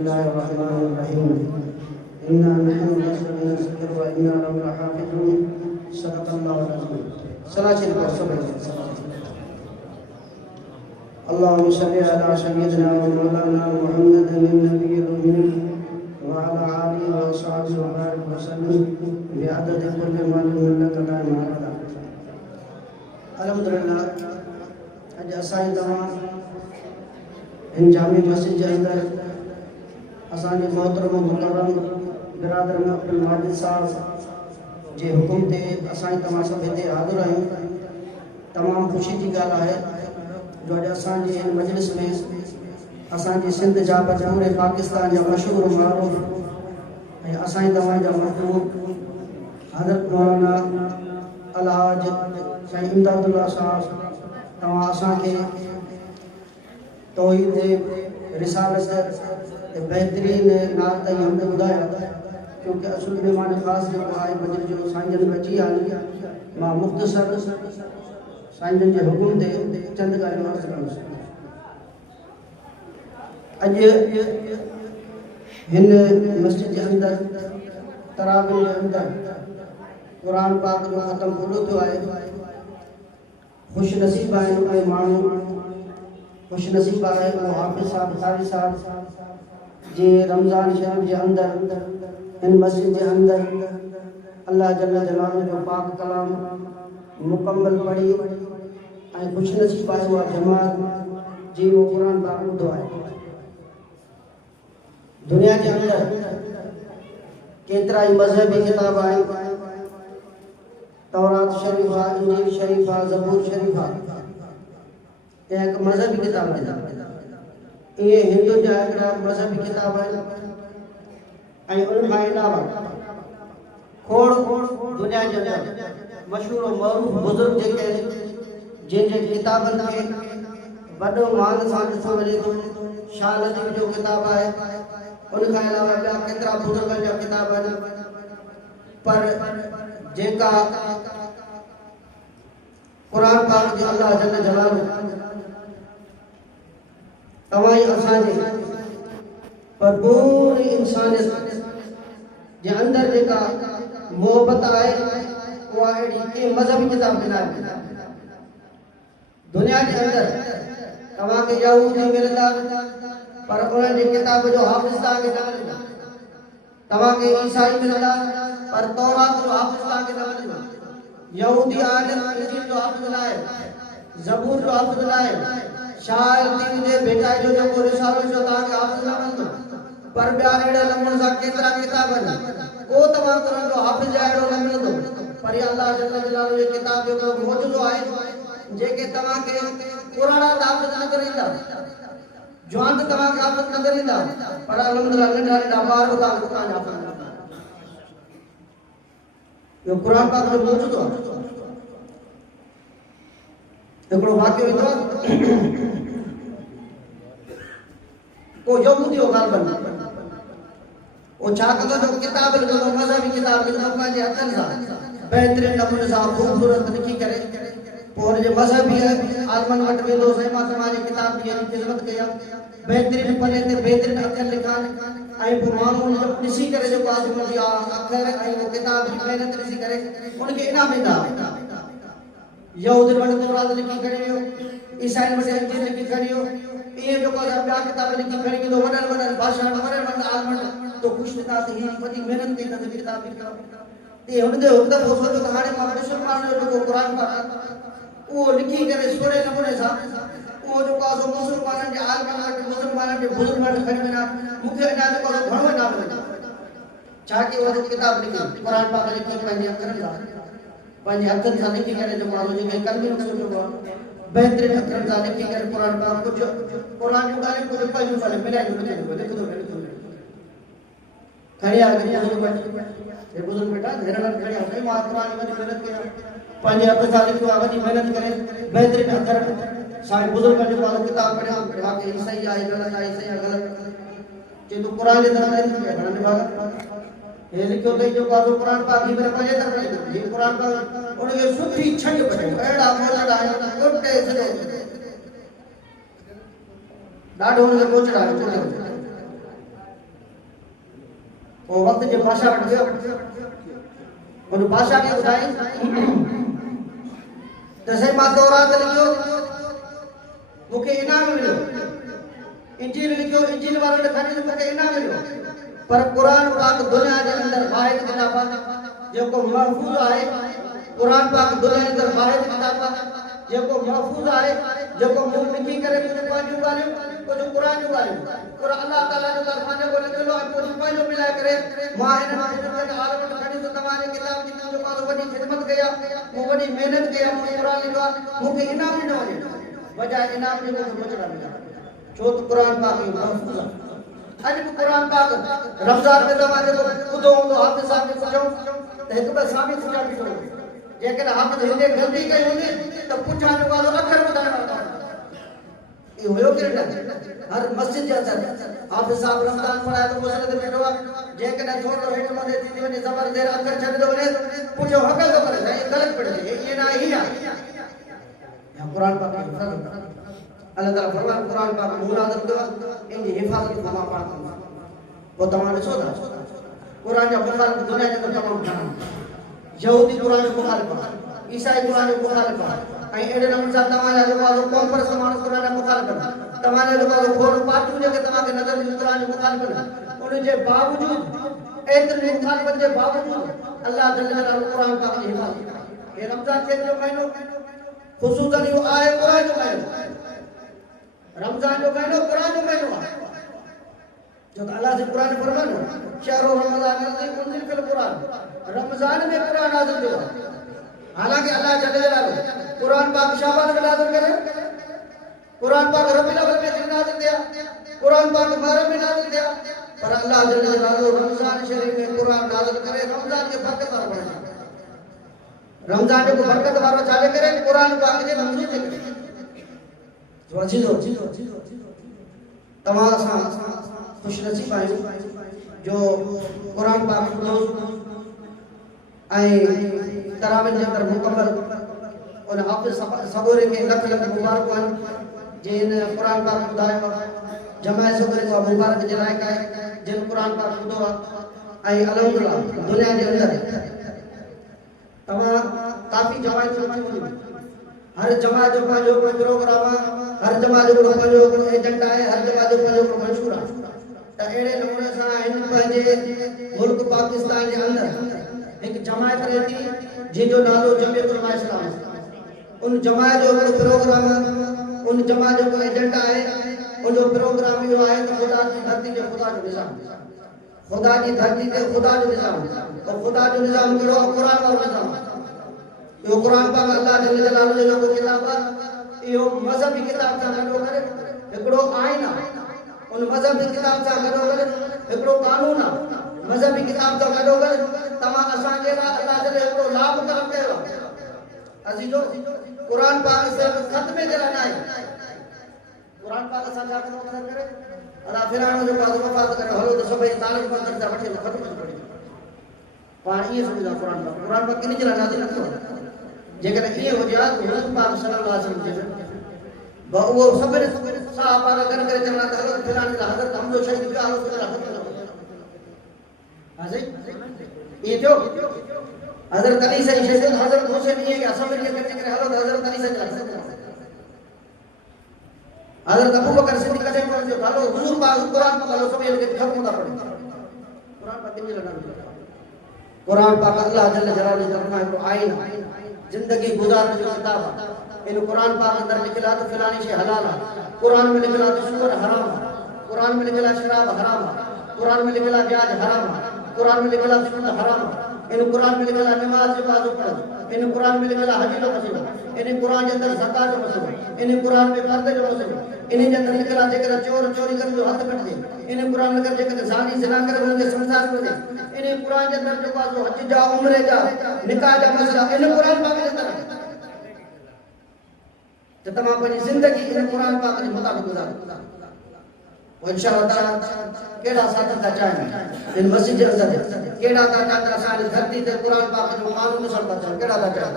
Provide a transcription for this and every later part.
الله الرحمن الرحيم إنا نحن نزلنا الذكر وإنا له لحافظون صدق الله العظيم. صلاة اللهم صل على سيدنا ومولانا محمد النبي الأمي وعلى آله وصحبه وبارك وسلم بعدد كل معلوم لك لا معلوم. अल्हम्दुलिल्लाह अज असां तमाम इन जामी मस्जिद के अंदर असांजे मोहतरम मुकर्रम बिरादर अब्दुल माजिद साहब जे हुकुम ते असां तमाम सब हिते हाज़िर आहियूं। तमाम ख़ुशी की ॻाल्हि आहे जो अॼु असांजे हिन मजलिस में असांजी सिंध जा पूरे पाकिस्तान जा मशहूर मारूफ ऐं असां तमाम जा महबूब हज़रत मौलाना अलहाज साईं इमदादुल्लाह साहब तव्हां असांखे तौहीद रिसालत बेहतरीन नात ताईं हमद ॿुधाया, क्योंकि असुल मेहमान ख़ासि जेको आहे मजलिस जो साईं जन बची आहे। मां मुख़्तसर साईं जन जे हुकुम ते चंद ॻाल्हियूं अर्ज़ु कंदुसि। अॼु हिन मस्जिद जे अंदर तरावी जे अंदर क़ुरान पाक जो ख़त्म पूरो थियो आहे। खुश नसीब आहिनि उहे माण्हू, खुश नसीब आहे उहो हाफ़िज़ साहब कारी साहब जे रमज़ान शरीफ के अंदर इन मस्जिद के अंदर अल्लाह जल्ल जलालुहु जो पाक कलाम मुकम्मल पढ़ी ऐं खुश नसीब आहे उहा जमात जी वो कुरान पाक ॿुधो आहे। दुनिया के अंदर केतिरा ई मज़हबी किताब आहिनि, तौरात शरीफ आहे, इंजील शरीफ आहे, ज़बूर शरीफ आहे। यह एक मज़हबी किताब है। ये हिंदू जा हिकिड़ा मज़हबी किताब आहिनि ऐं उन खां अलावा खोड़ दुनिया जे अंदर मशहूर मरूफ बुज़ुर्ग जेके जिन किताबनि खे वॾो मान सां ॾिठो वञे थो। शाह नदीम जो किताब आहे, उन खां अलावा ॿिया केतिरा बुज़ुर्गनि जा किताब आहिनि, पर जेका क़ुरान पाक जो अल्लाह जल्ल जलालुहु तवाई असांजे पर पूरी इंसानियत जे अंदर जेका मोहब्बत आहे उहा अहिड़ी कंहिं मज़हबी किताब में न आहे। दुनिया के अंदर तव्हांखे यहूदी मिलंदा, पर उन्हनि जी किताब जो हाफ़िज़ तव्हांखे न मिलंदा। तव्हांखे ईसाई मिलंदा, पर तौरात जो हाफ़िज़ तव्हांखे न मिलंदा। यहूदी आलिम इंजील जो हाफ़िज़ न आहे, ज़बूर जो हाफ़िज़ न आहे, शायर तीन जे बेटा जो जेको रिसालो जो तव्हांखे हाफ़िज़ न मिलंदो। पर ॿिया अहिड़े नमूने सां केतिरा किताब आहिनि, को तव्हां उन्हनि जो हाफ़िज़ अहिड़ो न मिलंदो। पर इहा अल्लाह जल्ल जलालुहु जी किताब जो मौजूदो आहे जेके तव्हांखे पुराणा हाफ़िज़ नज़र ईंदा, जवान तव्हांखे हाफ़िज़ नज़र ईंदा, पर अल्हम्दुलिल्लाह नंढा नंढा ॿार बि तव्हांखे क़ुरान जा हाफ़िज़ नज़र ईंदा। इहो क़ुरान पाक जो मौजूदो आहे। हिकिड़ो वाक़ियो ईंदो आहे, को यहूदी हो ग़ालिबन वो छा कंदो जो किताब लिखंदो, मज़हबी किताब लिखंदो पंहिंजे हथनि सां बहितरीन नमूने सां ख़ूबसूरत लिखी करे पोइ हुनजे मज़हबी आलमनि वटि वेंदो। साईं मां तव्हांजी किताब जी ख़िदमत कई आहे, बहितरीन पने ते बहितरीन अखर लिखा ऐं पोइ माण्हू हुनजो ॾिसी करे जेको आहे हुनजी अखर ऐं उहो किताब जी महिनत ॾिसी करे उनखे इनाम ॾींदा। यहूदी वटि तौरात लिखी खणी वियो, ईसाई वटि इंजील लिखी खणी वियो, इहे जेको आहे ॿिया किताब लिखी खणी वेंदो वॾनि वॾनि भाषण वॾनि वॾनि आलमनि तो ख़ुशि थींदा त हीअ वॾी महिनत कई अथनि किताब लिखी। ते हुनजो हिकदमि हो सोचियो त हाणे मां मुस्लमान जो जेको क़ुरान पाक उहो लिखी करे सोढ़े नमूने सां उहो जेको आहे सो मुस्लमाननि जे आलमनि वटि मुस्लमाननि जे बुज़ुर्ग वटि खणी वञा, मूंखे अञा जेको आहे घणो इनाम मिलंदो। छा की उहा किताब लिखी क़ुरान पाक लिखी पंहिंजे अखरनि सां पंहिंजे हथनि सां लिखी करे जेको आहे जेके कलमी जेको आहे बहितरीन अखरनि सां लिखी करे क़ुरान पाक कुझु क़ुरान जूं ॻाल्हियूं कुझु पंहिंजूं भले मिलाए लिखंदो खणी आया बुज़ुर्ग बेटा हिरणनि खणी आया। साईं मां क़ुरान जी महिनत कई आहे, पंहिंजे हथ सां लिखियो आहे, वॾी महिनत करे बहितरीन अखर साईं बुज़ुर्ग जेको आहे किताब पढ़िया बाक़ी सही आहे ग़लति आहे, सही आहे ग़लति चए तो क़ुरान जे तरह घणनि भाग हे लिखियो अथई जेको आहे क़ुरान पाक ही मेरे पढ़े त पढ़े ही क़ुरान पाक उनखे सुठी छंड पढ़े अहिड़ा मौजूद आहिनि कोटे सॼो ॾाढो हुनखे कोचड़ा वो वक्त जे भाषा वटि वियो उन भाषा खे ॿुधाई त साईं मां तौरात लिखियो मूंखे इनाम मिलियो, इंजील लिखियो इंजील वारो लिखण जो मूंखे इनाम मिलियो, पर क़ुरान पाक दुनिया जे अंदर वाहिद किताब जेको महफूज़ आहे, क़ुरान पाक दुनिया जे अंदर वाहिद किताब जेको महफूज़ आहे, जेको मूं लिखी करे कुझु पंहिंजूं ॻाल्हियूं कुझु क़ुरान जूं ॻाल्हियूं पर अल्लाह ताला जो तरफ़ां जेको लिखियलु आहे कुझु पंहिंजो मिलाए करे मां हिन आलम में खणी तो तव्हांजे किताब जी जो मां वॾी ख़िदमत कई आहे, मूं वॾी महिनत कई आहे, मूं क़ुरान लिखियो आहे, मूंखे इनाम ॾिनो वञे वजह इनाम जो बचड़ा मिलिया छो त क़ुरान पाक महफूज़ आहे। अॼु बि क़ुरान पाक रमज़ान में तव्हां जेको ॿुधो हूंदो हाफ़िज़ साहिब खे पुछूं त हिकु ॿ सामी पुछा बीठो जेकॾहिं हाफ़िज़ हिते ग़लती कई हूंदी त पुछा जो वारो अखर ॿुधाइणो इहो हुयो कि न हर मस्जिद जे अंदरि हाफ़िज़ साहिब रमज़ान पढ़ाए थो मुसरत वेठो आहे जेकॾहिं थोरो हेठि मथे थींदी वञे ज़बर देर अखर छॾंदो वञे पुछो हक़ थो करे साईं ग़लति पढ़जे ईअं न आहे हीअं आहे क़ुरान पाक अल्लाह ताला फरमान क़ुरान पाक मुनाज़िल कयो इन जी हिफ़ाज़त मां पाण कंदुसि पोइ तव्हां ॾिसो था क़ुरान जा मुखालिफ़ दुनिया जे अंदरि तमामु घणा यहूदी क़ुरान जो मुखालिफ़ आहे, ईसाई क़ुरान जो मुखालिफ़ आहे ऐं अहिड़े नमूने सां तव्हांजा जेको क़ौम परस्त माण्हू क़ुरान जा मुखालिफ़ आहिनि, तव्हांजा जेको खोड़ पार्टियूं जेके तव्हांखे नज़र ईंदियूं क़ुरान जो मुखालिफ़ आहिनि, उन जे बावजूद एतिरी मुखालिफ़त जे बावजूद अल्लाह जल जलालहू क़ुरान पाक जी हिफ़ाज़त करे हे रमज़ान खे जो महीनो ख़ुसूसन इहो आहे क़ुरान जो महीनो रमज़ान जो महीनो क़ुरान जो महीनो आहे जो अल्लाह जे क़ुरान फरमान शहरो रमज़ान नज़ीर मुंज़िल फिल क़ुरान रमज़ान में क़ुरान नाज़िल थियो हालांकि अल्लाह जल जलालहू क़ुरान पाक शाबान में नाज़िल करे क़ुरान पाक रबीउल अव्वल में नाज़िल थिया क़ुरान पाक मुहर्रम में नाज़िल थिया पर अल्लाह जल जलालहू रमज़ान शरीफ में क़ुरान नाज़िल करे रमज़ान के बरकत वारो बणाए रमज़ान जो बरकत वारो छाजे करे क़ुरान पाक जे मंज़ूर जे करे जो अजीजो तमाम सां खुश नसीब आहियूं जो क़ुरान पाक ॿुधो ऐं तरावीह जे अंदरि मुकमल उन हाफ़िज़ सगोरे खे लख लख मुबारक आहिनि जिन क़ुरान पाक ॿुधायो जमाए सगोरे जो मुबारक जे लाइक़ आहे जिन क़ुरान पाक ॿुधो आहे ऐं अल्हम्दुलिल्लाह दुनिया जे अंदरि तव्हां काफ़ी जमायतूं हूंदियूं हर जमात जो पंहिंजो कोई प्रोग्राम आहे हर जमात जो पंहिंजो एजेंट आहे हर जमात जो पंहिंजो मंशूर आहे त अहिड़े नमूने सां हिन पंहिंजे मुल्क पाकिस्तान जे अंदरि हिकु जमायत रहे थी जंहिंजो नालो जमीयत उलमा इस्लाम उन जमायत जो हिकिड़ो प्रोग्राम उन जमायत जो एजेंट आहे उनजो प्रोग्राम इहो आहे त ख़ुदा जी धरती ते ख़ुदा जो निज़ाम ख़ुदा जी धरती ते ख़ुदा जो निज़ाम और ख़ुदा जो निज़ाम कहिड़ो क़ुरान वारो निज़ाम यो क़ुरान पाक अल्लाह जल जलालहू जो जेको किताब आहे इहो मज़हबी किताब सां गॾो करे हिकिड़ो आइन आहे उन मज़हबी किताब सां गॾो करे हिकिड़ो कानून आहे मज़हबी किताब सां गॾो करे तव्हां असांजे लाइ अल्लाह जल हिकिड़ो लाभ करम कयो आहे अज़ीजो क़ुरान पाक सिर्फ़ ख़तमे जे लाइ न आहे क़ुरान पाक असां छा कंदो करे अल्लाह फिरानो जो पास वफ़ात करे हलो त सभई तालीम पढ़ण जा वठे ख़तम पढ़ी पाण ईअं सम्झो क़ुरान पाक किन जे लाइ नाज़िल न थियो जेकॾहिं ईअं हुजे हा त हुज़ूर पाक सल्लल्लाहु अलैहि वसल्लम चयो उहो सभिनी साहबा गॾु करे चवंदा त हलो फिलाणे जा हज़रत हमदो शहीद पिया हलो फिलाणे हा सही ईअं थियो हज़रत अली साईं शहीद हज़रत हुसैन ईअं कया सभिनी खे गॾिजी करे हलो त हज़रत अली साईं हज़रत अबू बकर सिद्दीक़ कॾहिं कोन चयो हलो हुज़ूर पाक क़ुरान पाक हलो सभई खे ख़त्म था पढ़नि क़ुरान पाक किन जे लाइ क़ुरान पाक अल्लाह जल जलालहू जी तरफ़ां हिकिड़ो आइन आहे जिंदगी गुज़ारण जो किताब आहे इन क़ुरान पाक अंदरि लिखियल आहे त फिलानी शइ हलाल आहे क़ुरान में लिखियल आहे त सूअर हराम आहे क़ुरान में लिखियल आहे शराब हराम आहे क़ुरान में लिखियल आहे ब्याज हराम आहे क़ुरान में लिखियल आहे सूद हराम आहे इन क़ुरान में लिखियल आहे नमाज़ जो बाज़ो पढ़ो इन क़ुरान में लिखियल आहे हज जो मसइलो इन क़ुरान जे अंदरि ज़कात जो मसइलो इन क़ुरान में पर्दे जो मसइलो इन जे अंदरि लिखियल आहे जेकॾहिं चोर चोरी करे जो हथ कटिजे इन क़ुरान में जेकॾहिं ज़ानी ज़िना करे हुनखे संसार में वञे इन क़ुरान जे अंदरि जेको आहे हज जा उम्रे जा निकाह जा मसइला इन क़ुरान पाक जे अंदरि तो तमाम अपनी जिंदगी इन कुरान पाक के मुताबिक गुजारो और इंशाअल्लाह ताला केड़ा साथ का चाहे इन मस्जिद के अंदर केड़ा का चाहे असां धरती ते कुरान पाक जो कानून सर था केड़ा का चाहे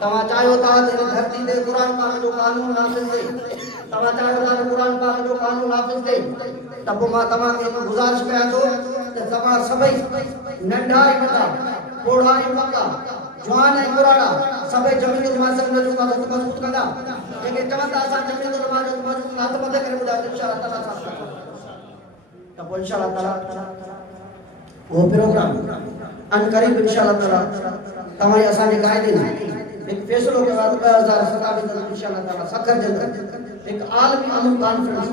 तमा चाहो ता इन धरती ते कुरान पाक जो कानून नाफ़िज़ थे तमा चाहो ता कुरान पाक जो कानून नाफ़िज़ थे तब मां तमा के गुजारिश कया तो तमा सभई सभई नंढा ऐं वॾा ॿोड़ा ऐं पका जवान ऐं पुराणा सभई जमीयत उलमा संघ जो मज़बूत कंदा जेके चवंदा असां जमीयत उलमा जो मज़बूत हथ मथे करे ॿुधायो इंशाअल्लाह ताला सां त पोइ इंशाअल्लाह ताला वो प्रोग्राम अन करीब इंशाअल्लाह ताला तव्हां असांजे क़ाइदे एक फैसलो के बाद 2027 में इंशाअल्लाह ताला सखर जे अंदर एक आलमी अमन कॉन्फ्रेंस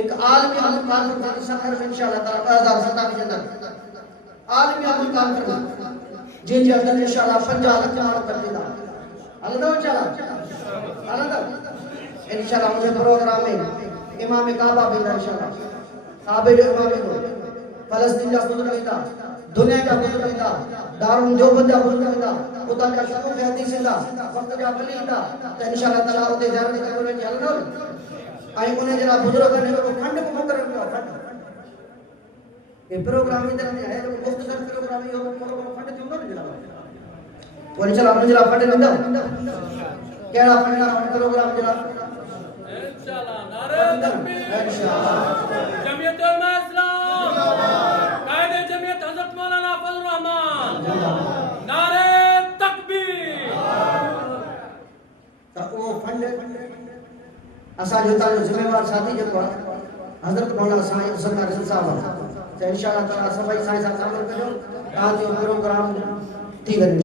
एक आलमी अमन कॉन्फ्रेंस सखर में इंशाअल्लाह ताला 2027 के अंदर आलमी अमन कॉन्फ्रेंस जिन जे अंदर इंशाअल्लाह 50 लाख माण्हू गॾिजंदा हलंदो इंशाअल्लाह इंशाअल्लाह मुझे प्रोग्राम में इमाम काबा भी इंशाअल्लाह काबे जो इमाम को फलस्तीन जा बुजुर्ग ईंदा दुनिया जा बुजुर्ग ईंदा दारुल देवबंद जा बुजुर्ग ईंदा उतां जा शयूं हदीस ईंदा वक्त जा वली ईंदा त इंशाअल्लाह ताला उते ज़ियारत करे वञी हलंदो ऐं उन जे लाइ बुजुर्ग ने फंड को मुक़रर कयो फंड ये प्रोग्राम इधर में है जो मुख्तसर प्रोग्राम यो फंड थींदो न जनाब वो इंशाअल्लाह उन जे लाइ फंड ॾींदा कहिड़ा फंड आहे प्रोग्राम जे लाइ इंशाअल्लाह नारे तकबीर इंशाअल्लाह जमीयत उलमा इस्लाम कायदे जमीयत हजरत मौलाना फजल रहमान नारे तकबीर त वो फंड असा जो तालो जिम्मेवार साथी जो हजरत मौलाना साईं हुसैन रज़ी साहब त इंशाअल्लाह ताला सभई साईं सां शामिल कजो ताकि प्रोग्राम थी वञे।